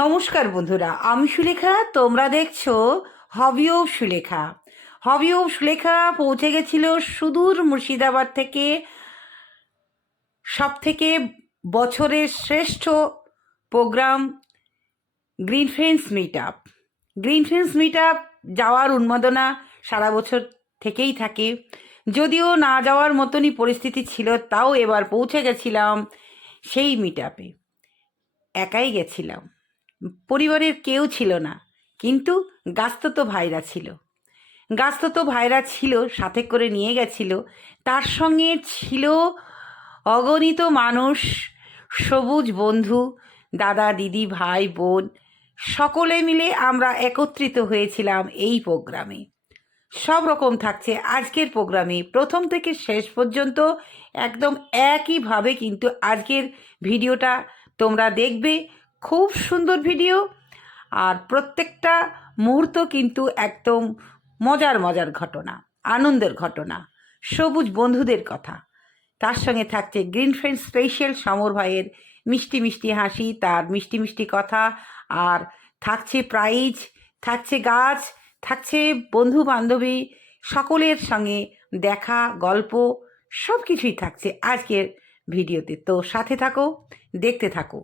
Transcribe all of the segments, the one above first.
নমস্কার বন্ধুরা আমি সুলেখা তোমরা দেখছো হবিও সুলেখা হবিও সুলেখা পৌঁছে গেছিল সুদূর মুর্শিদাবাদ থেকে সব থেকে বছরের শ্রেষ্ঠ program green friends meet up green friends meet up যাওয়ার উন্মাদনা সারা বছর থেকেই থাকে যদিও না যাওয়ার মতনই পরিস্থিতি ছিল তাও এবার পৌঁছে গেছিলাম সেই মিট আপে একাই গেছিলাম পরিবারের কেউ ছিল না কিন্তু গাস্তত ভাইরা ছিল গাস্তত ভাইরা ছিল সাথে করে নিয়ে গেছিল তার সঙ্গে ছিল অগণিত মানুষ সবুজ বন্ধু দাদা দিদি ভাই বোন সকলে মিলে আমরা একত্রিত হয়েছিলাম এই প্রোগ্রামে সব রকম থাকছে আজকের প্রোগ্রামে প্রথম থেকে শেষ পর্যন্ত একদম একইভাবে কিন্তু আজকের ভিডিওটা তোমরা দেখবে খুব সুন্দর ভিডিও আর প্রত্যেকটা মুহূর্ত কিন্তু একদম মজার মজার ঘটনা আনন্দের ঘটনা সবুজ বন্ধুদের কথা তার সঙ্গে থাকছে গ্রিন ফ্রেন্ড স্পেশাল সমর ভাইয়ের মিষ্টি মিষ্টি হাসি তার মিষ্টি মিষ্টি কথা আর থাকছে প্রাইজ থাকছে গাছ থাকছে বন্ধু বান্ধবী সকলের সঙ্গে দেখা গল্প সব কিছুই থাকছে আজকের ভিডিওতে তো সাথে থাকো দেখতে থাকো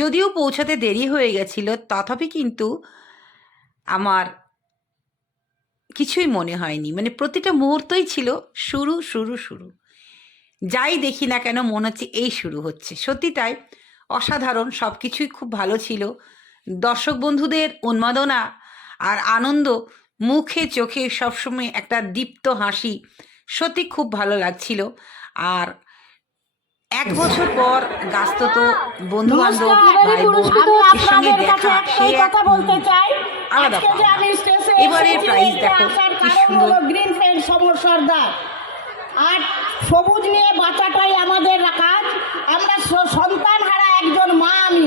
যদিও পৌঁছাতে দেরি হয়ে গেছিল তথাপি কিন্তু আমার কিছুই মনে হয়নি মানে প্রতিটা মুহূর্তই ছিল শুরু শুরু শুরু যাই দেখি না কেন মনে হচ্ছে এই শুরু হচ্ছে সত্যি তাই অসাধারণ সব কিছুই খুব ভালো ছিল দর্শক বন্ধুদের উন্মাদনা আর আনন্দ মুখে চোখে সবসময় একটা দীপ্ত হাসি সত্যি খুব ভালো লাগছিল আর এক বছর পর গাছতো তো বন্ধু বান্ধব এবারে প্রাইস দেখো কি সুন্দর গ্রিন ফ্রেন্ড সমর সর্দার আর সবুজ নিয়ে বাঁচাটাই আমাদের কাজ আমরা সন্তান হারা একজন মা আমি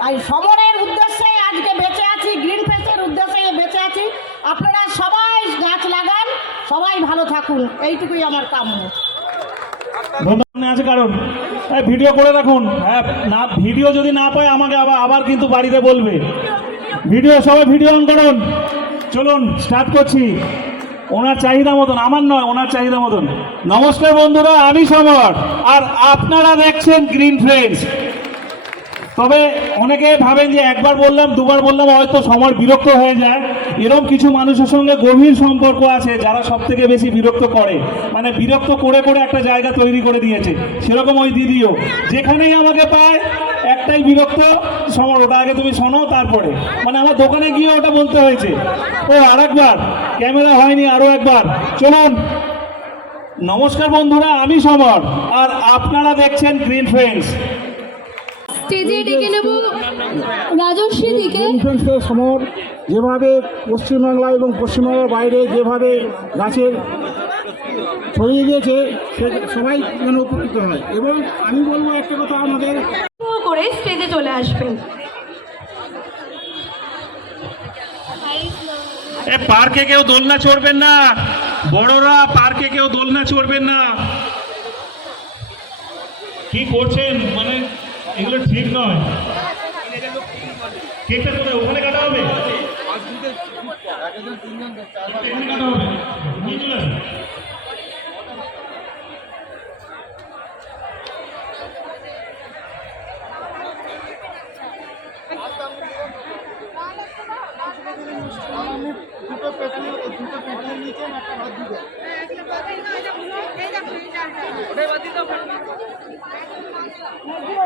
তাই সমরের উদ্দেশ্যে আজকে বেঁচে আছি গ্রিন ফেসের উদ্দেশ্যে বেঁচে আছি আপনারা সবাই গাছ লাগান সবাই ভালো থাকুন এইটুকুই আমার কাম্য আছে কারণ ভিডিও করে রাখুন হ্যাঁ না ভিডিও যদি না পায় আমাকে আবার আবার কিন্তু বাড়িতে বলবে ভিডিও সবাই ভিডিও অন করুন চলুন স্টার্ট করছি ওনার চাহিদা মতন আমার নয় ওনার চাহিদা মতন নমস্কার বন্ধুরা আমি সমর আর আপনারা দেখছেন গ্রিন ফ্রেন্ডস তবে অনেকে ভাবেন যে একবার বললাম দুবার বললাম হয়তো সময় বিরক্ত হয়ে যায় এরম কিছু মানুষের সঙ্গে গভীর সম্পর্ক আছে যারা সব থেকে বেশি বিরক্ত করে মানে বিরক্ত করে করে একটা জায়গা তৈরি করে দিয়েছে সেরকম ওই দিদিও যেখানেই আমাকে পায় একটাই বিরক্ত সমর ওটা আগে তুমি শোনো তারপরে মানে আমার দোকানে গিয়ে ওটা বলতে হয়েছে ও আর একবার ক্যামেরা হয়নি আরও একবার চলুন নমস্কার বন্ধুরা আমি সমর আর আপনারা দেখছেন গ্রিন ফ্রেন্ডস স্টেজে ডেকে নেব দিকে সমর যেভাবে পশ্চিমবাংলা এবং পশ্চিমবঙ্গের বাইরে যেভাবে গাছের ছড়িয়ে গিয়েছে সবাই যেন উপকৃত হয় এবং আমি বলবো একটা কথা আমাদের করে স্টেজে চলে আসবেন এ পার্কে কেউ দোলনা চড়বেন না বড়রা পার্কে কেউ দোলনা চড়বেন না কি করছেন এগুলো ঠিক নয় কেকটা কোথায় ওখানে কাটা হবে হ্যাঁ, দুটো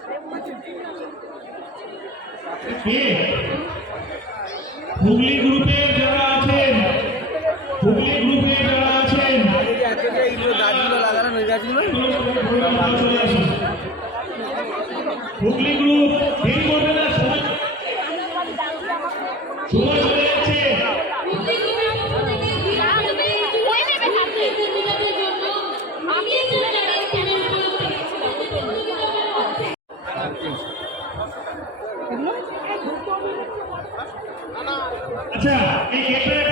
হুগলি গ্রুপের যারা আচ্ছা এই গেটের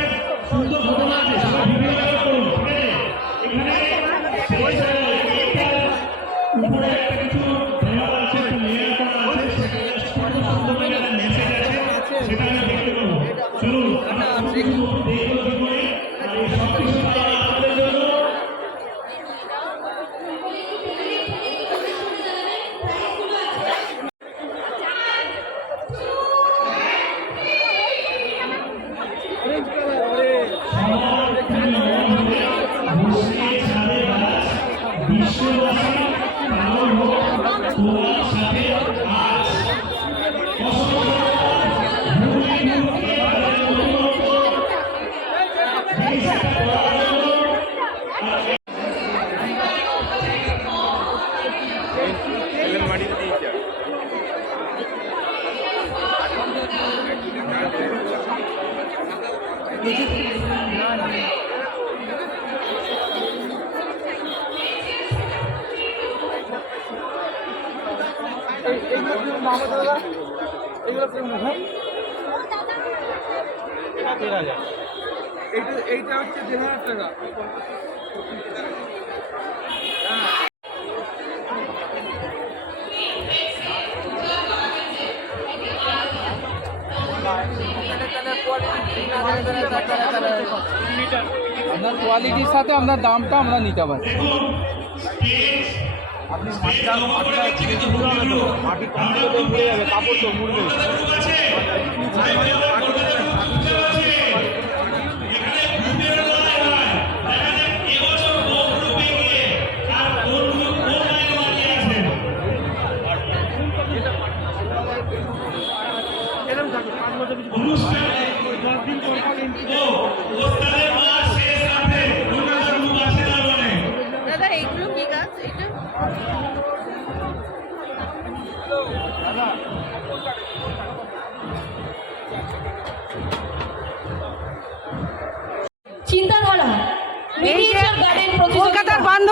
আপনার কোয়ালিটির সাথে আপনার দামটা আমরা নিতে পারি আপনি মাটি কম যাবে কাপড় তো মুড়বে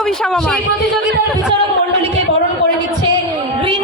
অভিশাপ আমার প্রতিযোগিতার বিচারক মণ্ডলীকে বরণ করে নিচ্ছে গ্রিন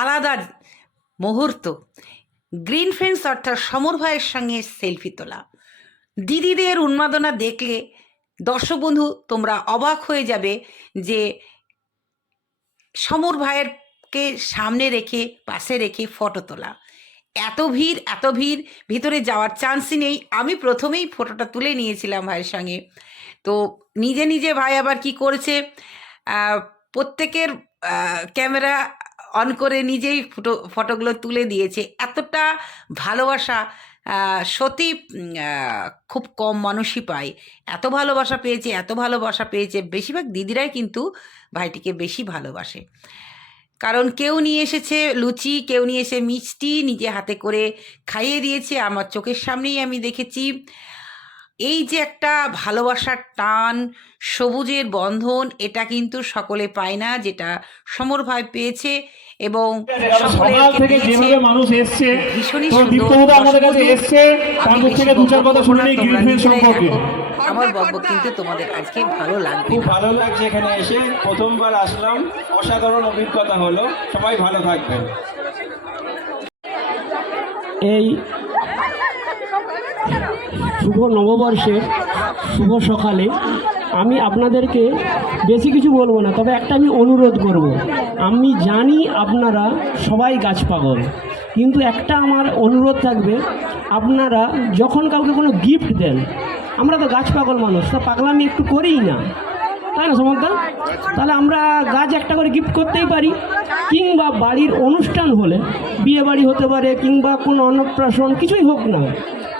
আলাদা মুহূর্ত গ্রিন ফ্রেন্ডস অর্থাৎ সমর ভাইয়ের সঙ্গে সেলফি তোলা দিদিদের উন্মাদনা দেখলে দর্শক বন্ধু তোমরা অবাক হয়ে যাবে যে সমর ভাইয়েরকে সামনে রেখে পাশে রেখে ফটো তোলা এত ভিড় এত ভিড় ভিতরে যাওয়ার চান্সই নেই আমি প্রথমেই ফটোটা তুলে নিয়েছিলাম ভাইয়ের সঙ্গে তো নিজে নিজে ভাই আবার কি করেছে প্রত্যেকের ক্যামেরা অন করে নিজেই ফটো ফটোগুলো তুলে দিয়েছে এতটা ভালোবাসা সতী খুব কম মানুষই পায় এত ভালোবাসা পেয়েছে এত ভালোবাসা পেয়েছে বেশিরভাগ দিদিরাই কিন্তু ভাইটিকে বেশি ভালোবাসে কারণ কেউ নিয়ে এসেছে লুচি কেউ নিয়ে এসে মিষ্টি নিজে হাতে করে খাইয়ে দিয়েছে আমার চোখের সামনেই আমি দেখেছি এই যে একটা ভালোবাসার টান সবুজের বন্ধন এটা কিন্তু সকলে পায় না যেটা সমর ভাই পেয়েছে এবং সকাল থেকে মানুষ এসছে দীপ্তবুদা দু চার কথা শুনে নিই গ্রিন আমার বকবক কিন্তু তোমাদের আজকে ভালো লাগবে খুব ভালো লাগছে এখানে এসে প্রথমবার আসলাম অসাধারণ অভিজ্ঞতা হলো সবাই ভালো থাকবেন এই শুভ নববর্ষের শুভ সকালে আমি আপনাদেরকে বেশি কিছু বলবো না তবে একটা আমি অনুরোধ করবো আমি জানি আপনারা সবাই গাছ পাগল কিন্তু একটা আমার অনুরোধ থাকবে আপনারা যখন কাউকে কোনো গিফট দেন আমরা তো গাছ পাগল মানুষ তা পাগলামি একটু করিই না তাই না সমন্ত তাহলে আমরা গাছ একটা করে গিফট করতেই পারি কিংবা বাড়ির অনুষ্ঠান হলে বিয়ে বাড়ি হতে পারে কিংবা কোনো অন্নপ্রাশন কিছুই হোক না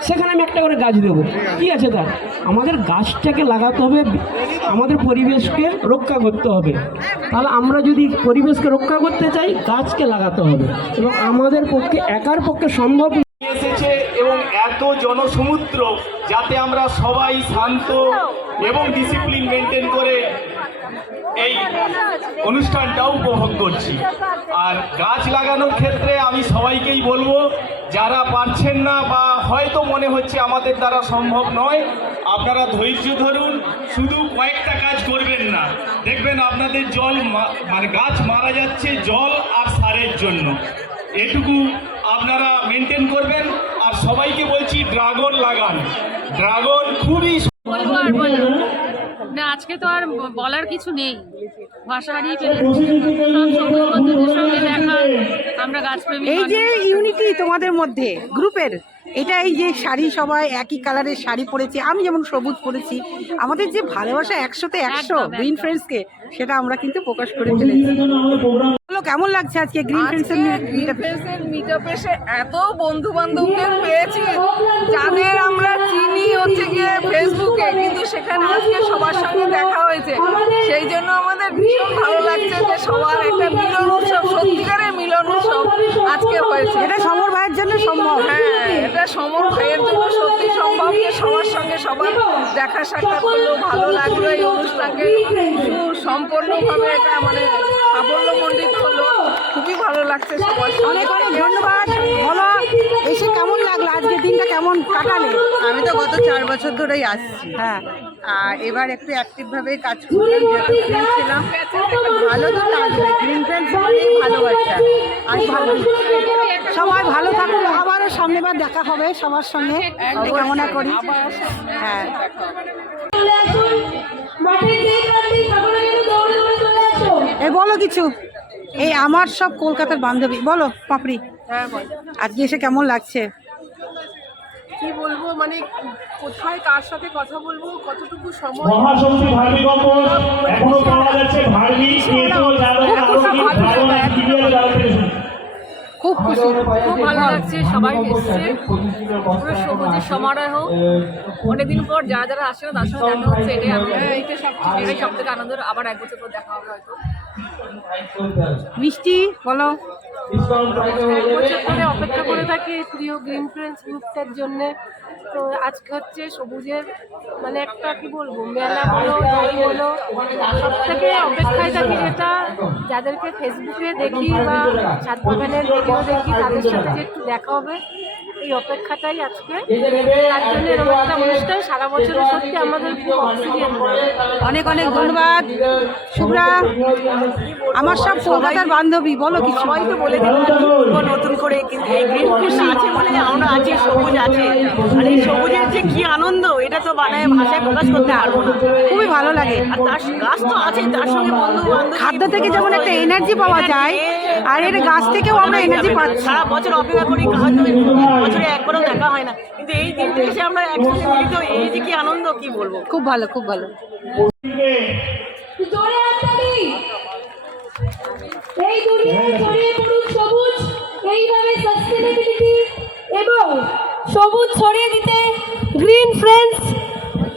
সেখানে আমি একটা করে গাছ দেবো ঠিক আছে তার আমাদের গাছটাকে লাগাতে হবে আমাদের পরিবেশকে রক্ষা করতে হবে তাহলে আমরা যদি পরিবেশকে রক্ষা করতে চাই গাছকে লাগাতে হবে এবং আমাদের পক্ষে একার পক্ষে সম্ভব এসেছে এবং এত জনসমুদ্র যাতে আমরা সবাই শান্ত এবং ডিসিপ্লিন মেনটেন করে এই অনুষ্ঠানটাও উপভোগ করছি আর গাছ লাগানোর ক্ষেত্রে আমি সবাইকেই বলবো যারা পারছেন না বা হয়তো মনে হচ্ছে আমাদের দ্বারা সম্ভব নয় আপনারা ধৈর্য ধরুন শুধু কয়েকটা কাজ করবেন না দেখবেন আপনাদের জল মানে গাছ মারা যাচ্ছে জল আর সারের জন্য এটুকু আপনারা মেনটেন করবেন আর সবাইকে বলছি ড্রাগন লাগান ড্রাগন খুবই না আজকে তো আর বলার কিছু নেই ভাষা হারিয়ে আচ্ছা, সঙ্গে আমরা গাছ এই যে ইউনিটি তোমাদের মধ্যে গ্রুপের এটা এই যে শাড়ি সবাই একই কালারের শাড়ি পরেছি আমি যেমন সবুজ পরেছি আমাদের যে ভালোবাসা একশোতে একশো গ্রিন ফ্রেন্ডসকে সেটা আমরা কিন্তু প্রকাশ করে ফেলেছি কেমন লাগছে আজকে গ্রিন ফ্রেন্ডসের এর এসে এত বন্ধু বান্ধবদের পেয়েছি যাদের আমরা চিনি হচ্ছে গিয়ে ফেসবুকে সেখানে আজকে সবার সঙ্গে দেখা হয়েছে সেই জন্য আমাদের ভীষণ ভালো লাগছে যে সবার একটা মিলন উৎসব সত্যিকারের মিলন উৎসব আজকে হয়েছে এটা সমর ভাইয়ের জন্য সম্ভব হ্যাঁ এটা সমর ভাইয়ের জন্য সত্যি সম্ভব যে সবার সঙ্গে সবার দেখা সাক্ষাৎ করলো ভালো লাগলো এই অনুষ্ঠানকে সম্পূর্ণভাবে এটা মানে মন্ডিত হলো খুবই ভালো লাগছে সবার অনেক অনেক ধন্যবাদ বলো এসে কেমন আজকে দিনটা কেমন কাটালে আমি তো গত চার বছর ধরেই আসছি হ্যাঁ আর এবার একটু অ্যাক্টিভভাবে কাজ করলাম ভালো তো লাগবে গ্রিন ফ্রেন্ডস অনেক ভালোবাসা আর ভালো সবাই ভালো থাকুন আবারও সামনে বার দেখা হবে সবার সঙ্গে কামনা করি হ্যাঁ এ বলো কিছু এই আমার সব কলকাতার বান্ধবী বলো পাপড়ি হ্যাঁ, আজকে এসে কেমন লাগছে কি বলবো মানে কোথায় কার সাথে কথা বলবো কতটুকু সময় এখনো পাওয়া যাচ্ছে খুব খুশি খুব ভালো লাগছে সবাই এসছে পুরো সবুজের সমারোহ অনেকদিন পর যারা যারা আসে না তার সাথে দেখা হচ্ছে এটাই আনন্দ হ্যাঁ, এটাই সব থেকে আনন্দের আবার এক বছর পর দেখা হবে হয়তো হ্যাঁ, মিষ্টি বলো এক বছর ধরে অপেক্ষা করে থাকি প্রিয় গ্রিন ফ্রেন্ডস গ্রুপটার জন্যে তো আজকে হচ্ছে সবুজের মানে একটা কি বলবো মেলা বলো যাই বলো সব থেকে অপেক্ষায় থাকি যেটা যাদেরকে ফেসবুকে দেখি বা সাত বাগানের দেখি তাদের সাথে যে একটু দেখা হবে এই অপেক্ষাটাই আজকে তার জন্য এরকম একটা অনুষ্ঠান সারা বছর সত্যি আমাদের খুব অনেক অনেক ধন্যবাদ শুভরা আমার সব কলকাতার বান্ধবী বলো কি সবাই তো বলে দিল নতুন করে গ্রিন আছে বলে আমরা আছি সবুজ আছে আর এই সবুজের যে তো মানে ভাষায় প্রকাশ করতে পারবো না খুবই ভালো লাগে আর তার গাছ তো আছে তার সঙ্গে বন্ধু বান্ধব খাদ্য থেকে যেমন একটা এনার্জি পাওয়া যায় আর এটা গাছ থেকেও আমরা এনার্জি পাচ্ছি সারা বছর অপেক্ষা করি গাছ বছরে একবারও দেখা হয় না কিন্তু এই দিনটা এসে আমরা একসাথে মিলিত এই যে কি আনন্দ কি বলবো খুব ভালো খুব ভালো এই দুনিয়ায় ছড়িয়ে পড়ুন সবুজ এইভাবে সাস্টেনেবিলিটি এবং সবুজ ছড়িয়ে দিতে গ্রিন ফ্রেন্ডস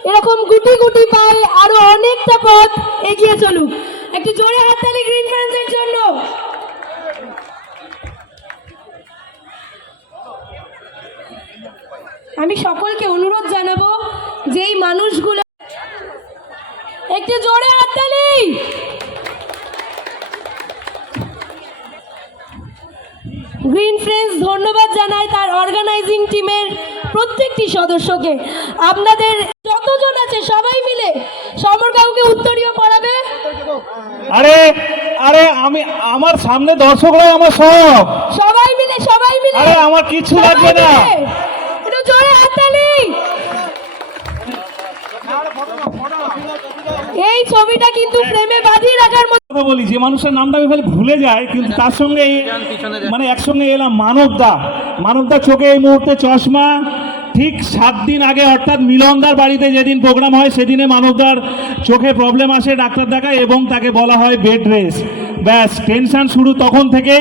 এরকম গুটি গুটি পায়ে আরো অনেকটা পথ এগিয়ে চলুক একটু জোরে হাততালি গ্রিন ফ্রেন্ডসের জন্য আমি সকলকে অনুরোধ জানাবো যেই মানুষগুলো প্রত্যেকটি সদস্যকে আপনাদের যতজন আছে সবাই মিলে কাউকে উত্তরীয় করাবে আরে আরে আমি আমার সামনে দর্শকরাই আমার সব সবাই মিলে সবাই মিলে আরে আমার কিছু লাগবে না এই ছবিটা কিন্তু ফ্রেমে হ্যাঁ। বাঁধিয়ে রাখার মতো কথা বলি যে মানুষের নামটা আমি ভুলে যায় কিন্তু তার সঙ্গে মানে একসঙ্গে এলাম মানবদা মানবদা চোখে এই মুহূর্তে চশমা ঠিক সাত দিন আগে অর্থাৎ মিলনদার বাড়িতে যেদিন প্রোগ্রাম হয় সেদিনে মানবদার চোখে প্রবলেম আসে ডাক্তার দেখায় এবং তাকে বলা হয় বেড রেস্ট ব্যাস টেনশান শুরু তখন থেকে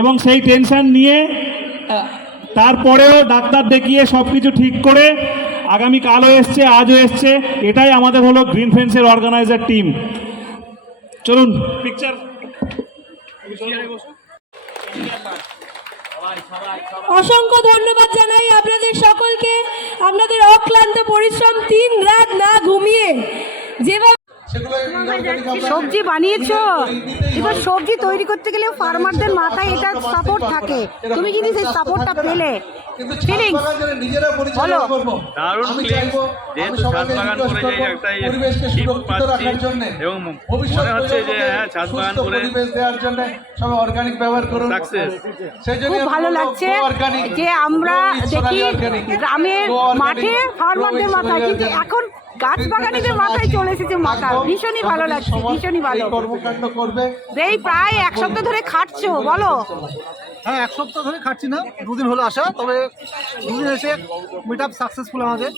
এবং সেই টেনশান নিয়ে তারপরেও ডাক্তার দেখিয়ে সব কিছু ঠিক করে আগামীকালও এসছে আজও এসছে এটাই আমাদের হলো গ্রিন ফেন্সের অর্গানাইজার টিম চলুন পিকচার অসংখ্য ধন্যবাদ জানাই আপনাদের সকলকে আপনাদের অক্লান্ত পরিশ্রম তিন রাত না ঘুমিয়ে যেভাবে সবজি বানিয়েছো এবার সবজি তৈরি করতে গেলে ফার্মারদের মাথায় এটা সাপোর্ট থাকে তুমি কিন্তু সেই সাপোর্টটা পেলে হ্যাঁ, যে আমরা দেখি গ্রামের মাঠে ফার্মারদের মাথায় কিন্তু এখন গাছ বাগানিদের মাথায় চলে এসেছে মাথা ভীষণই ভালো লাগছে ভীষণই ভালো কর্মকাণ্ড করবে এই প্রায় এক সপ্তাহ ধরে খাটছো বলো হ্যাঁ এক সপ্তাহ ধরে খাটছি না দুদিন হলো আসা তবে দুদিন এসে মিট আপ সাকসেসফুল আমাদের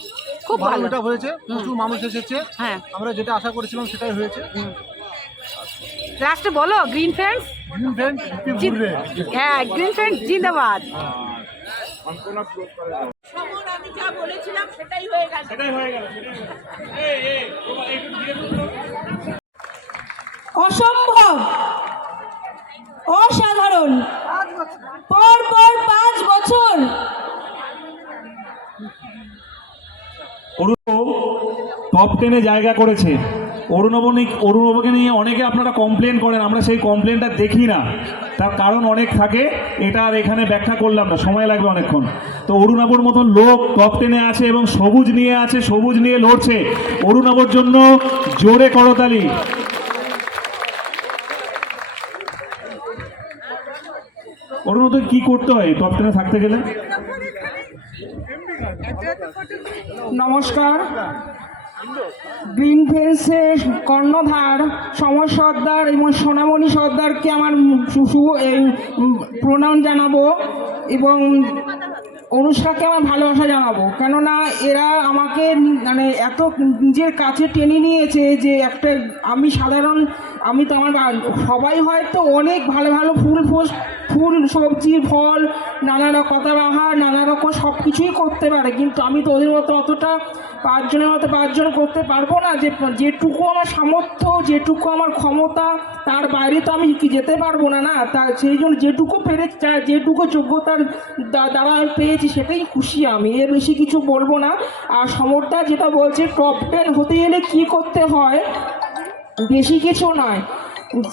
খুব ভালো মিট হয়েছে প্রচুর মানুষ এসেছে হ্যাঁ আমরা যেটা আশা করেছিলাম সেটাই হয়েছে লাস্টে বলো গ্রিন ফ্রেন্ডস গ্রিন ফ্রেন্ডস হ্যাঁ গ্রিন ফ্রেন্ডস জিন্দাবাদ হ্যাঁ। সমর আমি যা বলেছিলাম সেটাই হয়ে গেল সেটাই হয়ে গেল অসম্ভব অসাধারণ পর পর পাঁচ বছর টপ টেনে জায়গা করেছে অরুণবনিক অরুণবকে নিয়ে অনেকে আপনারা কমপ্লেন করেন আমরা সেই কমপ্লেনটা দেখি না তার কারণ অনেক থাকে এটা আর এখানে ব্যাখ্যা করলাম না সময় লাগবে অনেকক্ষণ তো অরুণাবর মতন লোক টপ টেনে আছে এবং সবুজ নিয়ে আছে সবুজ নিয়ে লড়ছে অরুণাবর জন্য জোরে করতালি অরুণত কি করতে হয় টপ টেনে থাকতে গেলে নমস্কার গ্রিন কর্ণধার সমর সর্দার এবং সোনামণি সর্দারকে আমার শুশু এই প্রণাম জানাবো এবং অনুষ্কাকে আমার ভালোবাসা জানাবো কেননা এরা আমাকে মানে এত নিজের কাছে টেনে নিয়েছে যে একটা আমি সাধারণ আমি তো আমার সবাই হয়তো অনেক ভালো ভালো ফুল ফোস্ট ফুল সবজি ফল নানা কথা বাহার নানা রকম সব কিছুই করতে পারে কিন্তু আমি তো ওদের মতো অতটা পাঁচজনের মতো পাঁচজন করতে পারবো না যে যেটুকু আমার সামর্থ্য যেটুকু আমার ক্ষমতা তার বাইরে তো আমি যেতে পারবো না না তা সেই জন্য যেটুকু পেরেছি যেটুকু যোগ্যতার দ্বারা আমি পেয়েছি সেটাই খুশি আমি এর বেশি কিছু বলবো না আর সমরটা যেটা বলছে টপ টেন হতে গেলে কি করতে হয় বেশি কিছু নয়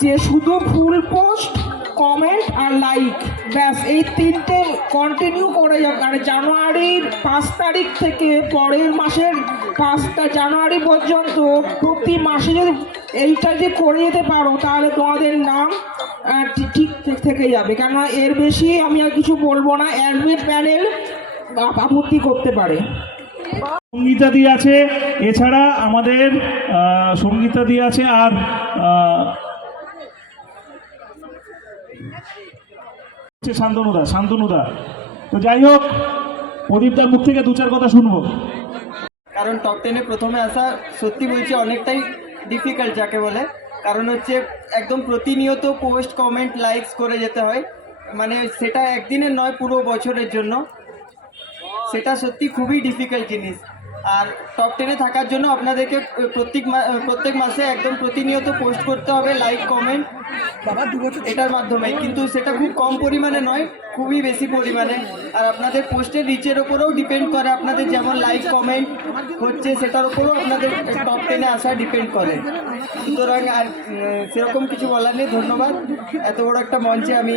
যে শুধু ফুল পোস্ট কমেন্ট আর লাইক ব্যাস এই তিনটে কন্টিনিউ করে যাবে আর জানুয়ারির পাঁচ তারিখ থেকে পরের মাসের পাঁচটা জানুয়ারি পর্যন্ত প্রতি মাসে যদি এইটা যদি করে যেতে পারো তাহলে তোমাদের নাম ঠিক থেকে যাবে কেননা এর বেশি আমি আর কিছু বলবো না অ্যাডমিট প্যানেল আপত্তি করতে পারে সঙ্গীতাদি আছে এছাড়া আমাদের সঙ্গীতাদি আছে আর হচ্ছে শান্তনুদা শান্তনুদা তো যাই হোক প্রদীপদার মুখ থেকে দু চার কথা শুনবো কারণ টপ টেনে প্রথমে আসা সত্যি বলছি অনেকটাই ডিফিকাল্ট যাকে বলে কারণ হচ্ছে একদম প্রতিনিয়ত পোস্ট কমেন্ট লাইকস করে যেতে হয় মানে সেটা একদিনের নয় পুরো বছরের জন্য সেটা সত্যি খুবই ডিফিকাল্ট জিনিস আর টপ টেনে থাকার জন্য আপনাদেরকে প্রত্যেক প্রত্যেক মাসে একদম প্রতিনিয়ত পোস্ট করতে হবে লাইক কমেন্ট বাবা দু বছর এটার মাধ্যমে কিন্তু সেটা খুব কম পরিমাণে নয় খুবই বেশি পরিমাণে আর আপনাদের পোস্টের রিচের ওপরেও ডিপেন্ড করে আপনাদের যেমন লাইক কমেন্ট হচ্ছে সেটার ওপরেও আপনাদের টপ টেনে আসা ডিপেন্ড করে সুতরাং আর সেরকম কিছু বলার নেই ধন্যবাদ এত বড় একটা মঞ্চে আমি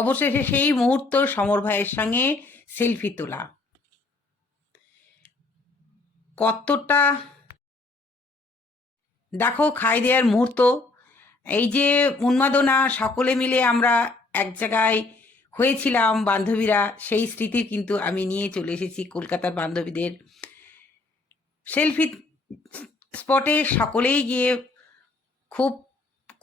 অবশেষে সেই মুহূর্ত সমর ভাইয়ের সঙ্গে সেলফি তোলা কতটা দেখো খাই দেওয়ার মুহূর্ত এই যে উন্মাদনা সকলে মিলে আমরা এক জায়গায় হয়েছিলাম বান্ধবীরা সেই স্মৃতি কিন্তু আমি নিয়ে চলে এসেছি কলকাতার বান্ধবীদের সেলফি স্পটে সকলেই গিয়ে খুব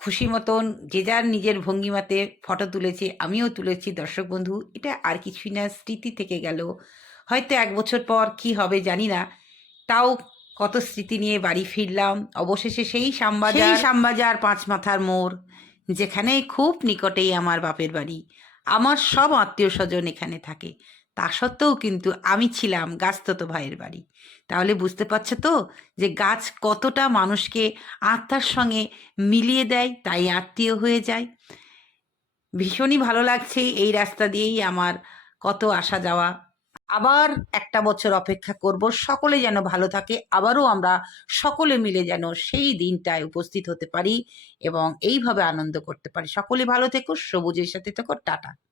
খুশি মতন যে যার নিজের ভঙ্গিমাতে ফটো তুলেছে আমিও তুলেছি দর্শক বন্ধু এটা আর কিছুই না স্মৃতি থেকে গেল হয়তো এক বছর পর কি হবে জানি না তাও কত স্মৃতি নিয়ে বাড়ি ফিরলাম অবশেষে সেই সাম্বাজার সাম্বাজার পাঁচ মাথার মোড় যেখানে খুব নিকটেই আমার বাপের বাড়ি আমার সব আত্মীয় স্বজন এখানে থাকে তা সত্ত্বেও কিন্তু আমি ছিলাম গাছতত ভাইয়ের বাড়ি তাহলে বুঝতে পারছো তো যে গাছ কতটা মানুষকে আত্মার সঙ্গে মিলিয়ে দেয় তাই আত্মীয় হয়ে যায় ভীষণই ভালো লাগছে এই রাস্তা দিয়েই আমার কত আসা যাওয়া আবার একটা বছর অপেক্ষা করব সকলে যেন ভালো থাকে আবারও আমরা সকলে মিলে যেন সেই দিনটায় উপস্থিত হতে পারি এবং এইভাবে আনন্দ করতে পারি সকলে ভালো থেকো সবুজের সাথে থেকো টাটা